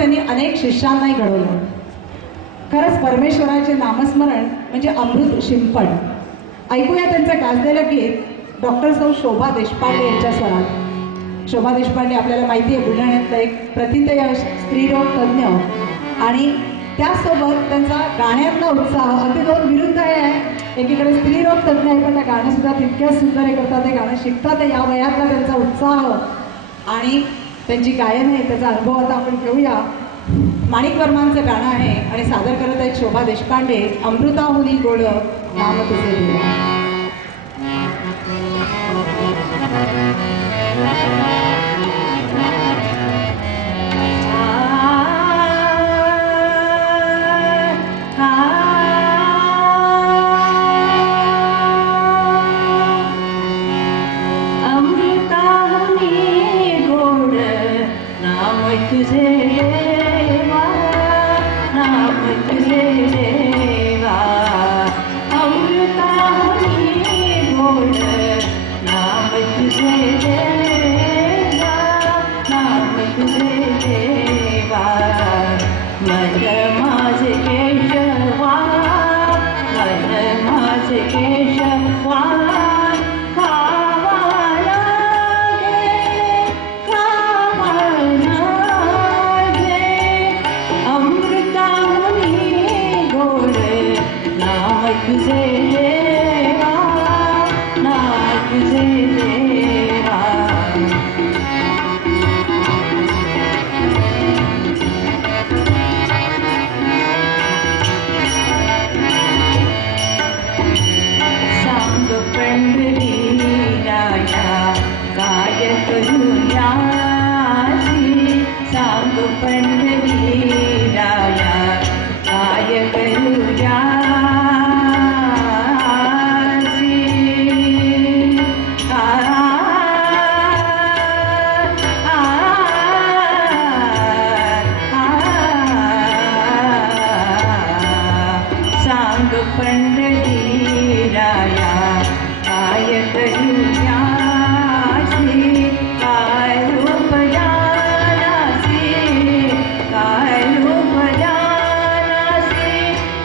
त्यांनी अनेक शिष्यांनाही घडवलं. खरंच परमेश्वराचे नामस्मरण म्हणजे अमृत शिंपण. ऐकूया त्यांचं गाजलेलं गीत डॉक्टर सौ शोभा देशपांडे यांच्या स्वरात. शोभा देशपांडे आपल्याला माहिती आहे बुलढाण्यातलं एक प्रथितयश स्त्रीरोग तज्ज्ञ, आणि त्यासोबत त्यांचा गाण्यातला उत्साह अगदी दोन विरुद्ध आहे. एकीकडे स्त्रीरोग तज्ज्ञ आहे पण त्या गाणंसुद्धा तितक्याच सुंदर हे करतात, ते गाणं शिकतात. या वयातला त्यांचा उत्साह आणि त्यांची गायन आहे, त्याचा अनुभव आता आपण घेऊया. माणिक वर्मांचं गाणं आहे आणि सादर करत आहेत शोभा देशपांडे. अमृताहुनी गोड नाम तुझे देवा.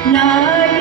No.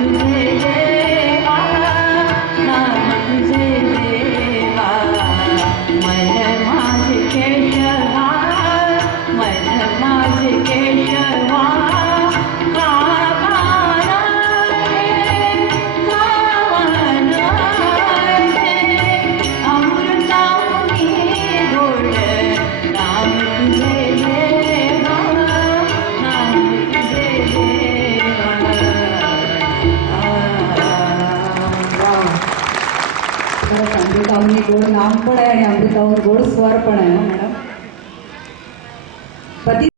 तुझे देवा नाम तुझे देवा मन माझे केशवा मन माझे केशवा अमृताहून गोड नाम पण आहे आणि अमृताहून गोड स्वर पण आहे ना मॅडम. पती